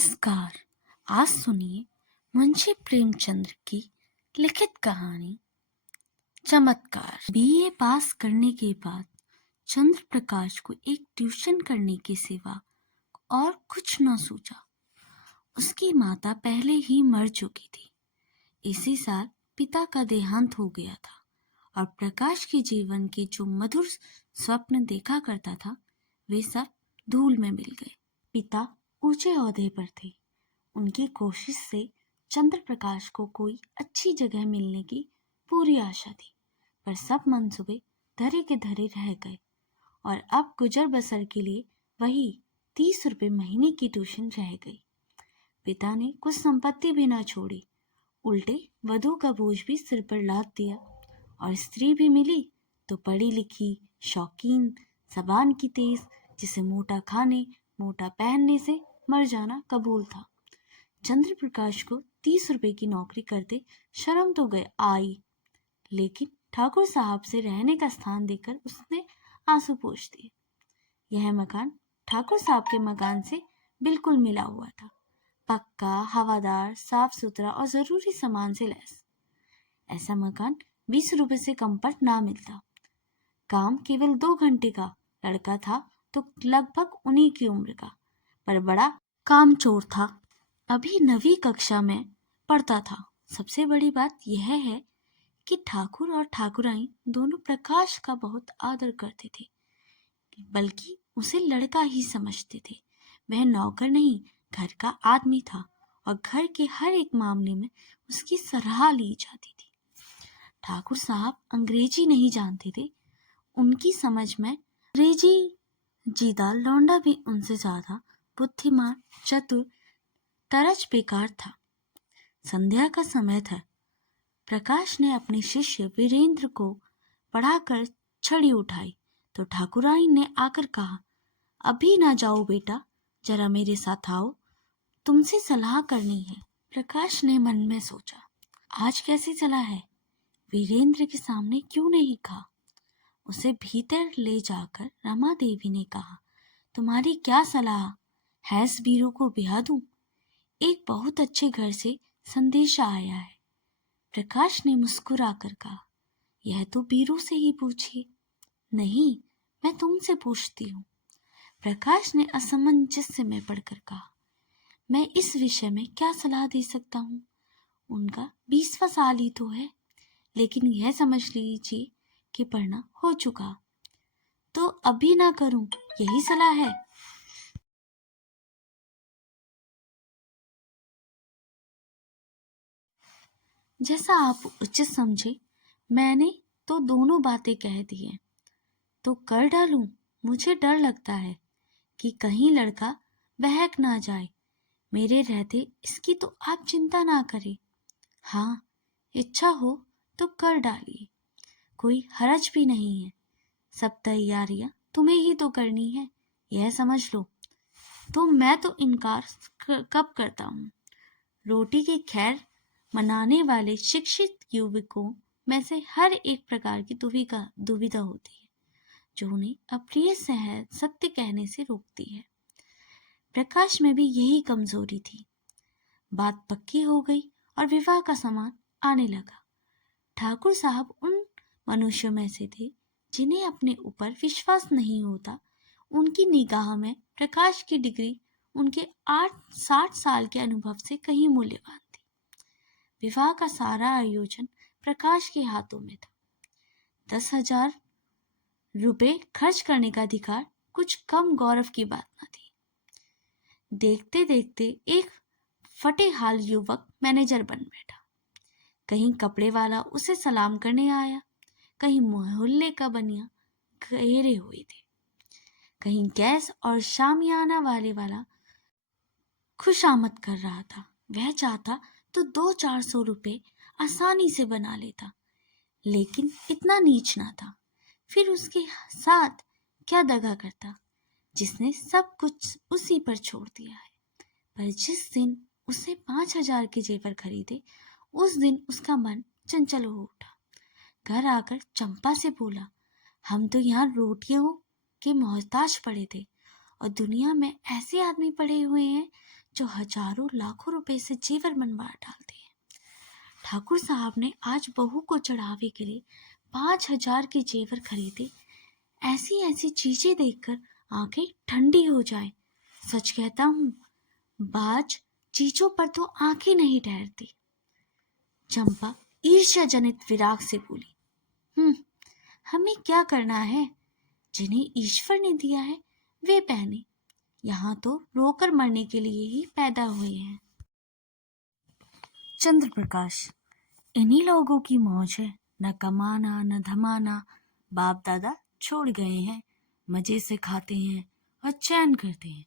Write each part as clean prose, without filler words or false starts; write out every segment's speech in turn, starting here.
नमस्कार। आज सुनिए मुंशी प्रेमचंद्र की लिखित कहानी चमत्कार। बीए पास करने के बाद चंद्र प्रकाश को एक ट्यूशन करने के सिवा और कुछ न सूझा। उसकी माता पहले ही मर चुकी थी। इसी साल पिता का देहांत हो गया था और प्रकाश के जीवन के जो मधुर स्वप्न देखा करता था वे सब धूल में मिल गए। पिता ऊंचे ओहदे पर थे। उनकी कोशिश से चंद्र प्रकाश को कोई अच्छी जगह मिलने की पूरी आशा थी, पर सब मंसूबे धरे के धरे रह गए और अब गुजर बसर के लिए वही 30 रुपए महीने की ट्यूशन रह गई। पिता ने कुछ संपत्ति भी ना छोड़ी, उल्टे वधू का बोझ भी सिर पर लाद दिया और स्त्री भी मिली तो पढ़ी लिखी, शौकीन, जबान की तेज, जिसे मोटा खाने मोटा पहनने से मर जाना कबूल था। चंद्र प्रकाश को 30 रुपए की नौकरी करते शर्म तो गए आई, लेकिन ठाकुर साहब से रहने का स्थान देकर उसने आंसू पोंछ दिए। यह मकान ठाकुर साहब के मकान से बिल्कुल मिला हुआ था, पक्का, हवादार, साफ सुथरा और जरूरी सामान से लैस। ऐसा मकान 20 रुपए से कम पर ना मिलता। काम केवल 2 घंटे का, लड़का था तो लगभग उन्हीं की उम्र का, पर बड़ा कामचोर था। अभी 9वीं कक्षा में पढ़ता था। सबसे बड़ी बात यह है कि ठाकुर और ठाकुराइन दोनों प्रकाश का बहुत आदर करते थे, बल्कि उसे लड़का ही समझते थे। वह नौकर नहीं, घर का आदमी था और घर के हर एक मामले में उसकी सलाह ली जाती थी। ठाकुर साहब अंग्रेजी नहीं जानते थे। उनकी समझ में अंग्रेजी जीदा लौंडा भी उनसे ज्यादा बुद्धिमान, चतुर, तरज बेकार था। संध्या का समय था। प्रकाश ने अपने शिष्य वीरेंद्र को पढ़ाकर छड़ी उठाई तो ठाकुराइन ने आकर कहा, अभी ना जाओ बेटा, जरा मेरे साथ आओ, तुमसे सलाह करनी है। प्रकाश ने मन में सोचा, आज कैसे चला है? वीरेंद्र के सामने क्यों नहीं कहा? उसे भीतर ले जाकर रमा देवी ने कहा, तुम्हारी क्या सलाह है? बीरू को ब्याह दूं? एक बहुत अच्छे घर से संदेशा आया है। प्रकाश ने मुस्कुराकर कहा, यह तो बीरू से ही पूछिए। नहीं, मैं तुमसे पूछती हूँ। प्रकाश ने असमंजस्य में पढ़कर कहा, मैं इस विषय में क्या सलाह दे सकता हूँ? उनका 20वां साल ही तो है, लेकिन यह समझ लीजिए कि पढ़ना हो चुका, तो अभी ना करूं, यही सलाह है। जैसा आप उचित समझे। मैंने तो दोनों बातें कह दी हैं, तो कर डालूं? मुझे डर लगता है कि कहीं लड़का बहक ना जाए। मेरे रहते इसकी तो आप चिंता ना करें। हाँ, इच्छा हो तो कर डालिए, कोई हर्ज भी नहीं है। सब तैयारियां तुम्हें ही तो करनी है, यह समझ लो। तो मैं तो इनकार कब करता हूँ। रोटी की खैर मनाने वाले शिक्षित युवकों में से हर एक प्रकार की दुविधा होती है, जो उन्हें अप्रिय सत्य कहने से रोकती है। प्रकाश में भी यही कमजोरी थी। बात पक्की हो गई और विवाह का सामान आने लगा। ठाकुर साहब उन मनुष्यों में से थे जिन्हें अपने ऊपर विश्वास नहीं होता। उनकी निगाह में प्रकाश की डिग्री उनके 60 साल के अनुभव से कहीं मूल्यवान थी। विवाह का सारा आयोजन प्रकाश के हाथों में था। 10,000 रुपए खर्च करने का अधिकार कुछ कम गौरव की बात न थी। देखते देखते एक फटे हाल युवक मैनेजर बन बैठा। कहीं कपड़े वाला उसे सलाम करने आया, कहीं मोहल्ले का बनिया घेरे हुए थे, कहीं गैस और शामियाना वाला खुशामद कर रहा था। वह चाहता तो 200-400 रुपए आसानी से बना लेता, लेकिन इतना नीच ना था। फिर उसके साथ क्या दगा करता, जिसने सब कुछ उसी पर छोड़ दिया है। पर जिस दिन उसे 5,000 के जेवर खरीदे, उस दिन उसका मन चंचल हो उठा। घर आकर चंपा से बोला, हम तो यहाँ रोटियों के मोहताज पड़े थे और दुनिया में ऐसे आदमी पड़े हुए हैं जो हजारों लाखों रुपए से जेवर बनवा डालते हैं। ठाकुर साहब ने आज बहू को चढ़ावे के लिए 5,000 के जेवर खरीदे। ऐसी ऐसी चीजें देखकर आंखें ठंडी हो जाए। सच कहता हूँ, बाज चीजों पर तो आंखें नहीं ठहरती। चंपा ईर्ष्या जनित विराग से बोली, हमें क्या करना है? जिन्हें ईश्वर ने दिया है वे पहने। यहाँ तो रोकर मरने के लिए ही पैदा हुए हैं। चंद्र प्रकाश, इन्हीं लोगों की मौज है, न कमाना न धमाना। बाप दादा छोड़ गए हैं, मजे से खाते हैं और चैन करते हैं।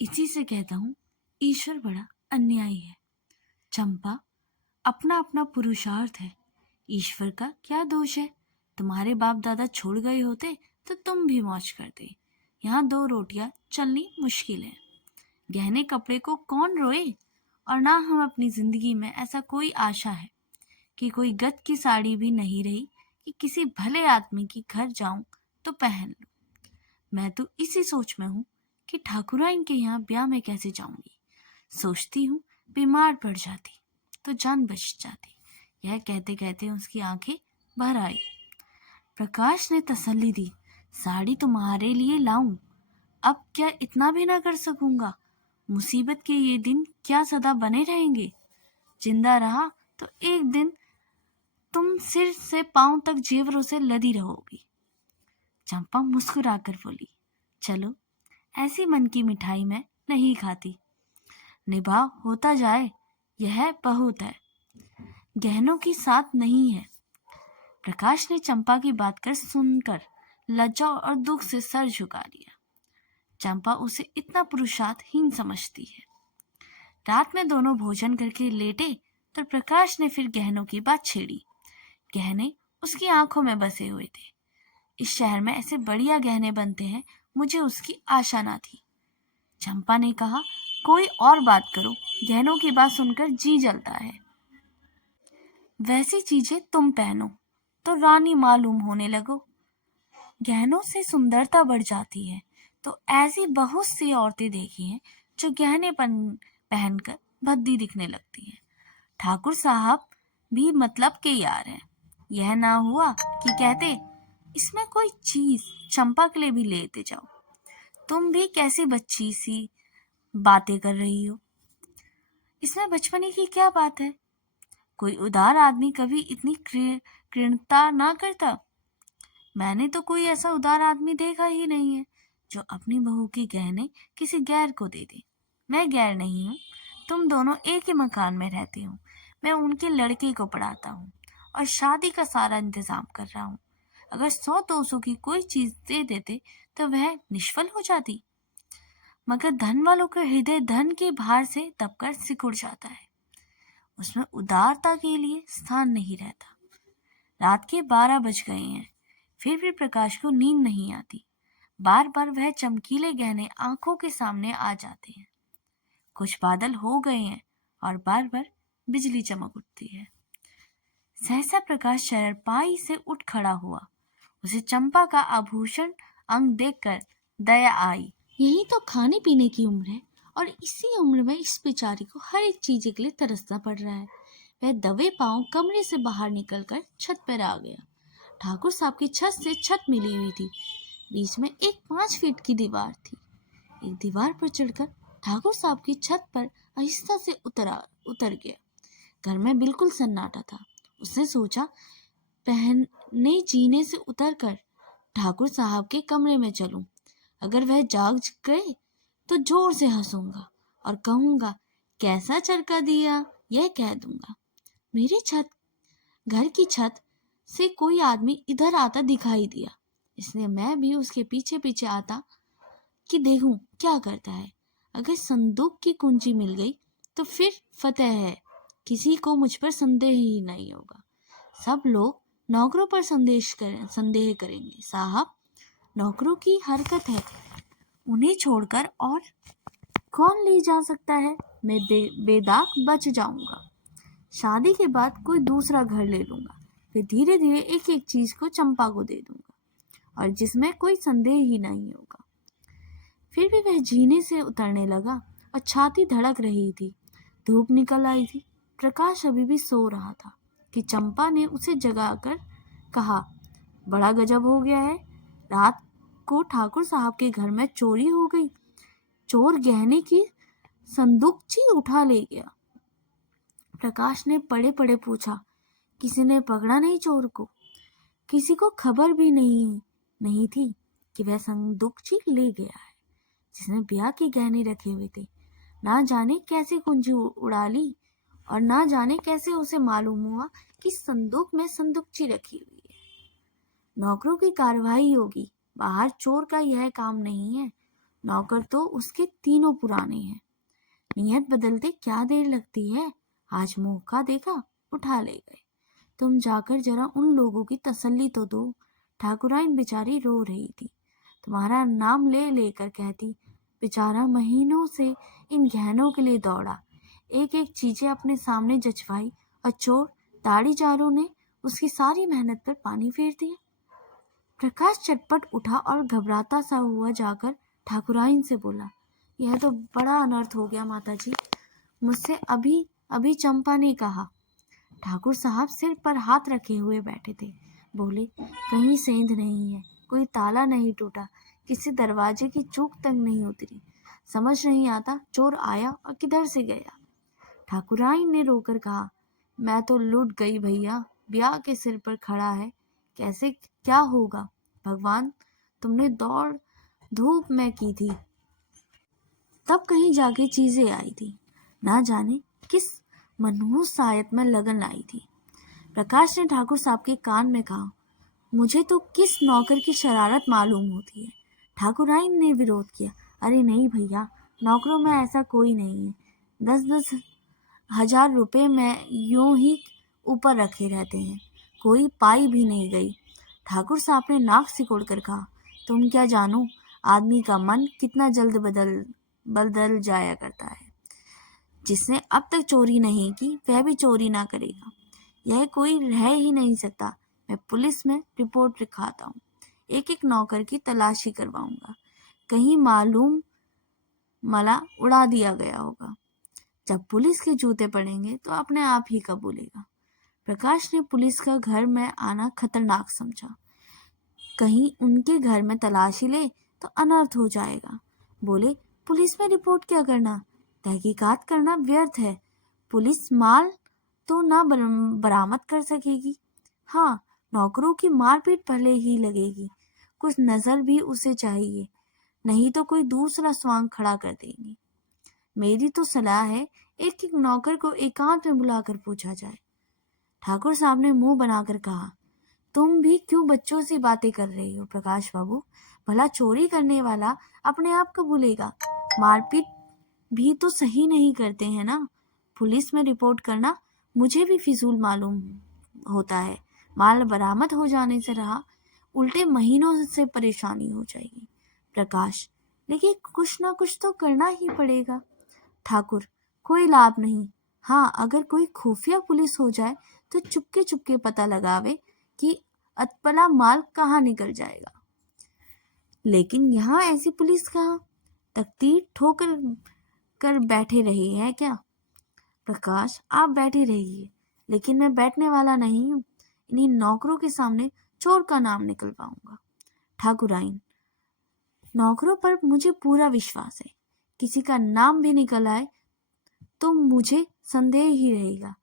इसी से कहता हूँ, ईश्वर बड़ा अन्यायी है। चंपा, अपना अपना पुरुषार्थ है, ईश्वर का क्या दोष है? तुम्हारे बाप दादा छोड़ गए होते तो तुम भी मौज करते। यहाँ 2 रोटियां चलनी मुश्किल है। गहने कपड़े को कौन रोए? और ना हम अपनी जिंदगी में ऐसा कोई आशा है कि कोई गत की साड़ी भी नहीं रही कि किसी भले आदमी के घर जाऊं तो पहन लूं। मैं तो इसी सोच में हूं कि ठाकुराइन के यहाँ ब्याह में कैसे जाऊंगी। सोचती हूँ बीमार पड़ जाती तो जान बच जाती। यह कहते कहते उसकी आंखें भर आई। प्रकाश ने तसल्ली दी, साड़ी तुम्हारे लिए लाऊं? अब क्या इतना भी ना कर सकूंगा? मुसीबत के ये दिन क्या सदा बने रहेंगे? जिंदा रहा तो एक दिन तुम सिर से पांव तक जेवरों से लदी रहोगी। चंपा मुस्कुराकर बोली, चलो, ऐसी मन की मिठाई मैं नहीं खाती। निभाव होता जाए, यह बहुत है, गहनों की साथ नहीं है। प्रकाश ने चंपा की बात कर सुनकर लज्जा और दुख से सर झुका लिया। चंपा उसे इतना पुरुषार्थहीन समझती है। रात में दोनों भोजन करके लेटे तो प्रकाश ने फिर गहनों की बात छेड़ी। गहने उसकी आंखों में बसे हुए थे। इस शहर में ऐसे बढ़िया गहने बनते हैं, मुझे उसकी आशा ना थी। चंपा ने कहा, कोई और बात करो, गहनों की बात सुनकर जी जलता है। वैसी चीजें तुम पहनो तो रानी मालूम होने लगो। गहनों से सुंदरता बढ़ जाती है। तो ऐसी बहुत सी औरतें देखी हैं जो गहने पहनकर भद्दी दिखने लगती हैं। ठाकुर साहब भी मतलब के यार हैं। यह ना हुआ कि कहते, इसमें कोई चीज चंपा के लिए भी लेते जाओ। तुम भी कैसी बच्ची सी बातें कर रही हो। इसमें बचपने की क्या बात है? कोई उदार आदमी कभी इतनी कृणता ना करता। मैंने तो कोई ऐसा उदार आदमी देखा ही नहीं है जो अपनी बहू के गहने किसी गैर को दे दे। मैं गैर नहीं हूँ, तुम दोनों एक ही मकान में रहते हो। मैं उनके लड़के को पढ़ाता हूँ और शादी का सारा इंतजाम कर रहा हूँ। अगर 100-200 की कोई चीज दे देते तो वह निष्फल हो जाती। मगर धन वालों का हृदय धन के भार से दबकर सिकुड़ जाता है। उसमें उदारता के लिए स्थान नहीं रहता। रात के 12 बज गए हैं, फिर भी प्रकाश को नींद नहीं आती। बार बार वह चमकीले गहने आंखों के सामने आ जाते हैं। कुछ बादल हो गए हैं और बार बार बिजली चमक उठती है। सहसा प्रकाश शरपाई से उठ खड़ा हुआ। उसे चंपा का आभूषण अंग देखकर दया आई। यही तो खाने पीने की उम्र है और इसी उम्र में इस बेचारी को हर एक चीज के लिए तरसना पड़ रहा है। वह दबे पांव कमरे से बाहर निकलकर छत पर आ गया। ठाकुर साहब की छत से छत मिली हुई थी। बीच में एक 5 फीट की दीवार थी। एक दीवार पर चढ़कर ठाकुर साहब की छत पर आहिस्ता से उतर गया। घर में बिल्कुल सन्नाटा था। उसने सोचा, पहने जीने से उतरकर ठाकुर साहब के कमरे में चलूं। अगर वह जाग गए तो जोर से हंसूंगा और कहूंगा, कैसा चरका दिया, यह कह दूंगा। मेरी घर की छत से कोई आदमी इधर आता दिखाई दिया, इसलिए मैं भी उसके पीछे पीछे आता कि देखूं क्या करता है। अगर संदूक की कुंजी मिल गई तो फिर फतेह है, किसी को मुझ पर संदेह ही नहीं होगा। सब लोग नौकरों पर संदेह करेंगे। साहब, नौकरों की हरकत है, उन्हें छोड़कर और कौन ले जा सकता है। मैं बेदाग बच जाऊंगा। शादी के बाद कोई दूसरा घर ले लूंगा, फिर धीरे धीरे एक एक चीज को चंपा को दे दूंगा और जिसमें कोई संदेह ही नहीं होगा। फिर भी वह जीने से उतरने लगा और छाती धड़क रही थी। धूप निकल आई थी। प्रकाश अभी भी सो रहा था कि चंपा ने उसे जगाकर कहा, बड़ा गजब हो गया है, रात को ठाकुर साहब के घर में चोरी हो गई। चोर गहने की संदूकची उठा ले गया। प्रकाश ने पड़े पड़े पूछा, किसी ने पकड़ा नहीं चोर को? किसी को खबर भी नहीं थी कि वह संदूकची ले गया है जिसने ब्याह के गहने रखे हुए थे। ना जाने कैसे कुंजी उड़ा ली और ना जाने कैसे उसे मालूम हुआ कि संदूक में संदूकची रखी हुई है। नौकरों की कार्रवाई होगी। बाहर चोर का यह काम नहीं है। नौकर तो उसके तीनों पुराने हैं। नियत बदलते क्या देर लगती है। आज मौका देखा, उठा ले गए। तुम जाकर जरा उन लोगों की तसल्ली तो दो। ठाकुराइन बेचारी रो रही थी। तुम्हारा नाम ले लेकर कहती, बेचारा महीनों से इन गहनों के लिए दौड़ा, एक एक चीजें अपने सामने जचवाई, और चोर दाढ़ीचारों ने उसकी सारी मेहनत पर पानी फेर दिया। प्रकाश चटपट उठा और घबराता सा हुआ जाकर ठाकुराइन से बोला, यह तो बड़ा अनर्थ हो गया माताजी। मुझसे अभी अभी चंपा ने कहा। ठाकुर साहब सिर पर हाथ रखे हुए बैठे थे। बोले, कहीं सेंध नहीं है, कोई ताला नहीं टूटा, किसी दरवाजे की चूक तक नहीं उतरी। समझ नहीं आता चोर आया और किधर से गया। ठाकुराइन ने रोकर कहा, मैं तो लुट गई भैया, ब्याह के सिर पर खड़ा है, कैसे क्या होगा। भगवान, तुमने दौड़ धूप में की थी, तब कहीं जाके चीजें आई थी। ना जाने किस मनहूस सायत में लगन आई थी। प्रकाश ने ठाकुर साहब के कान में कहा, मुझे तो किस नौकर की शरारत मालूम होती है। ठाकुराइन ने विरोध किया, अरे नहीं भैया, नौकरों में ऐसा कोई नहीं है। 10-10 हजार रुपए में यूं ही ऊपर रखे रहते हैं, कोई पाई भी नहीं गई। ठाकुर साहब ने नाक सिकोड़ कर कहा, तुम क्या जानो, आदमी का मन कितना जल्द बदल जाया करता है। जिसने अब तक चोरी नहीं की वह भी चोरी ना करेगा, यह कोई रह ही नहीं सकता। मैं पुलिस में रिपोर्ट लिखाता हूँ, एक एक नौकर की तलाशी करवाऊंगा, कहीं मालूम मला उड़ा दिया गया होगा। जब पुलिस के जूते पड़ेंगे तो अपने आप ही कबूलेगा। प्रकाश ने पुलिस का घर में आना खतरनाक समझा। कहीं उनके घर में तलाशी ले तो अनर्थ हो जाएगा। बोले, पुलिस में रिपोर्ट क्या करना, तहकीकात करना व्यर्थ है। पुलिस माल तो ना बरामद कर सकेगी। हाँ, नौकरों की मारपीट भले ही लगेगी, कुछ नजर भी उसे चाहिए, नहीं तो कोई दूसरा स्वांग खड़ा कर देंगे। मेरी तो सलाह है, एक एक नौकर को एकांत में बुलाकर पूछा जाए। ठाकुर साहब ने मुंह बनाकर कहा, तुम भी क्यों बच्चों सी बातें कर रही हो प्रकाश बाबू। भला चोरी करने वाला अपने आप कबूलेगा, मारपीट भी तो सही नहीं करते हैं ना। पुलिस में रिपोर्ट करना मुझे भी फिजूल मालूम होता है। माल बरामद हो जाने से रहा, उल्टे महीनों से परेशानी हो जाएगी। प्रकाश, लेकिन कुछ ना कुछ तो करना ही पड़ेगा। ठाकुर, कोई लाभ नहीं। हाँ, अगर कोई खुफिया पुलिस हो जाए तो चुपके चुपके पता लगावे कि अतपला माल कहाँ निकल जाएगा। लेकिन यहाँ ऐसी पुलिस कहाँ, तकदीर ठोकर कर बैठे रही है क्या। प्रकाश, आप बैठे रहिए, लेकिन मैं बैठने वाला नहीं हूँ। इन्हीं नौकरों के सामने चोर का नाम निकलवाऊंगा। ठाकुराइन, नौकरों पर मुझे पूरा विश्वास है, किसी का नाम भी निकल आए तो मुझे संदेह ही रहेगा।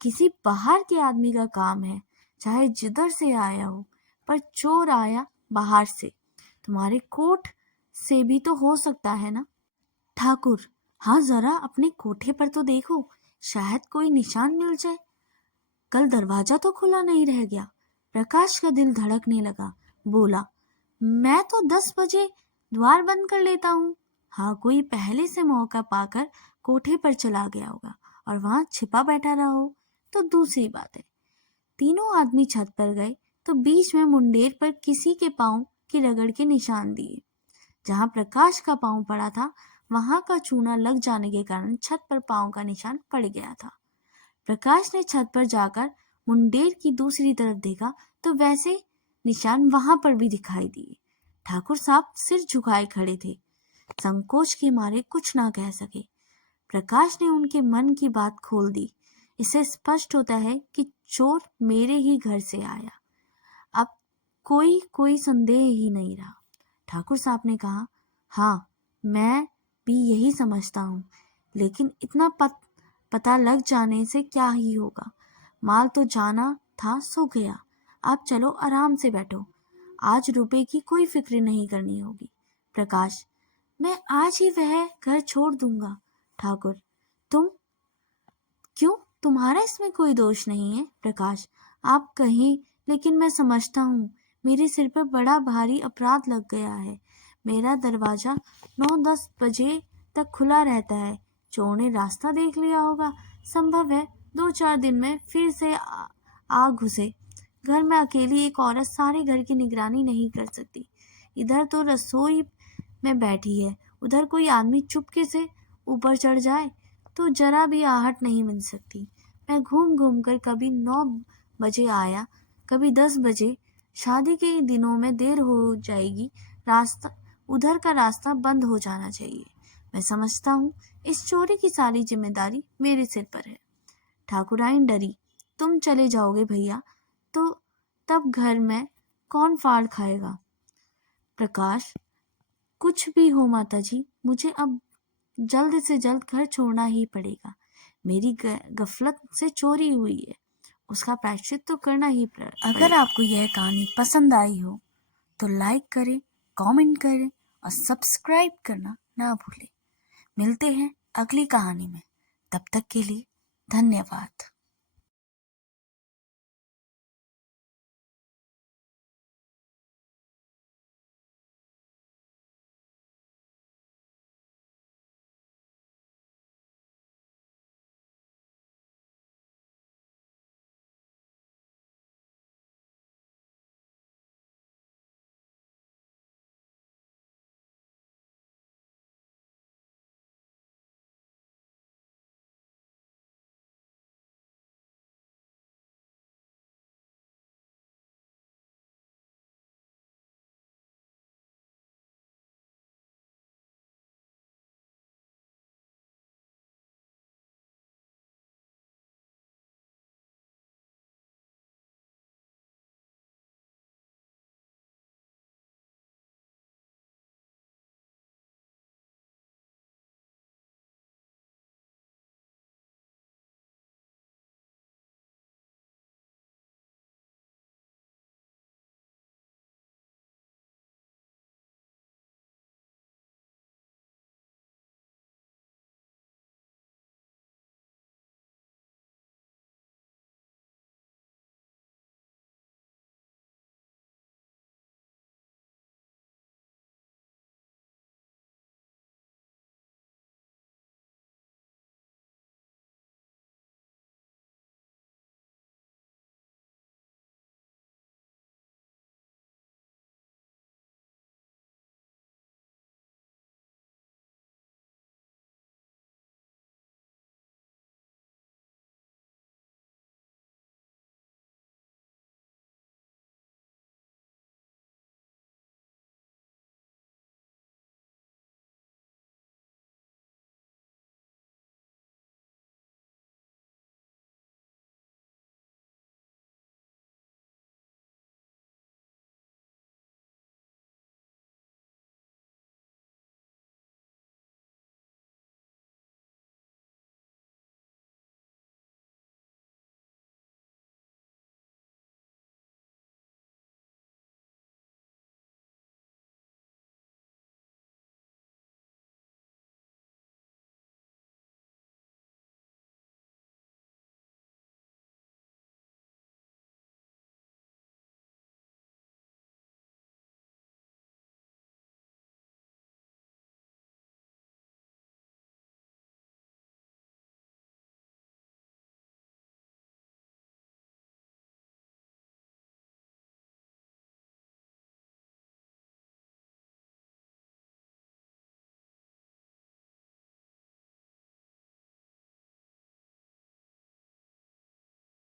किसी बाहर के आदमी का काम है, चाहे जिधर से आया हो, पर चोर आया बाहर से, तुम्हारे कोठ से भी तो हो सकता है ना। ठाकुर, हाँ, जरा अपने कोठे पर तो देखो, शायद कोई निशान मिल जाए। कल दरवाजा तो खुला नहीं रह गया। प्रकाश का दिल धड़कने लगा। बोला, मैं तो 10 बजे द्वार बंद कर लेता हूँ। हाँ, कोई पहले से मौका पाकर कोठे पर चला गया होगा और वहां छिपा बैठा रहा हो तो दूसरी बात है। तीनों आदमी छत पर गए तो बीच में मुंडेर पर किसी के पांव की रगड़ के निशान दिए। जहां प्रकाश का पांव पड़ा था वहां का चूना लग जाने के कारण छत पर पांव का निशान पड़ गया था। प्रकाश ने छत पर जाकर मुंडेर की दूसरी तरफ देखा तो वैसे निशान वहां पर भी दिखाई दिए। ठाकुर साहब सिर झुकाए खड़े थे। संकोच के मारे कुछ ना कह सके। प्रकाश ने उनके मन की बात खोल दी। इसे स्पष्ट होता है कि चोर मेरे ही घर से आया। अब कोई संदेह ही नहीं रहा। ठाकुर साहब ने कहा, हाँ, मैं भी यही समझता हूँ, लेकिन इतना पता लग जाने से क्या ही होगा। माल तो जाना था सो गया। आप चलो आराम से बैठो। आज रुपए की कोई फिक्र नहीं करनी होगी। प्रकाश, मैं आज ही वह घर छोड़ दूंगा। ठाकुर, तुम क्यों? तुम्हारा इसमें कोई दोष नहीं है। प्रकाश, आप कहें, लेकिन मैं समझता हूँ मेरे सिर पर बड़ा भारी अपराध लग गया है। मेरा दरवाजा 9-10 बजे तक खुला रहता है। चोर ने रास्ता देख लिया होगा। संभव है 2-4 दिन में फिर से आ घुसे। घर में अकेली एक औरत सारे घर की निगरानी नहीं कर सकती। इधर तो रसोई में बैठी है, उधर कोई आदमी चुपके से ऊपर चढ़ जाए तो जरा भी आहट नहीं मिल सकती। मैं घूम घूम कर कभी 9 बजे आया, कभी 10 बजे। शादी के दिनों में देर हो जाएगी। उधर का रास्ता बंद हो जाना चाहिए। मैं समझता हूँ इस चोरी की सारी जिम्मेदारी मेरे सिर पर है। ठाकुराइन डरी, तुम चले जाओगे भैया तो तब घर में कौन फाड़ खाएगा? प्रकाश, कुछ भी हो माता जी, मुझे अब जल्द से जल्द घर छोड़ना ही पड़ेगा। मेरी गफलत से चोरी हुई है, उसका प्रायश्चित तो करना ही पड़ेगा। अगर आपको यह कहानी पसंद आई हो तो लाइक करें, कमेंट करें और सब्सक्राइब करना ना भूलें। मिलते हैं अगली कहानी में। तब तक के लिए धन्यवाद।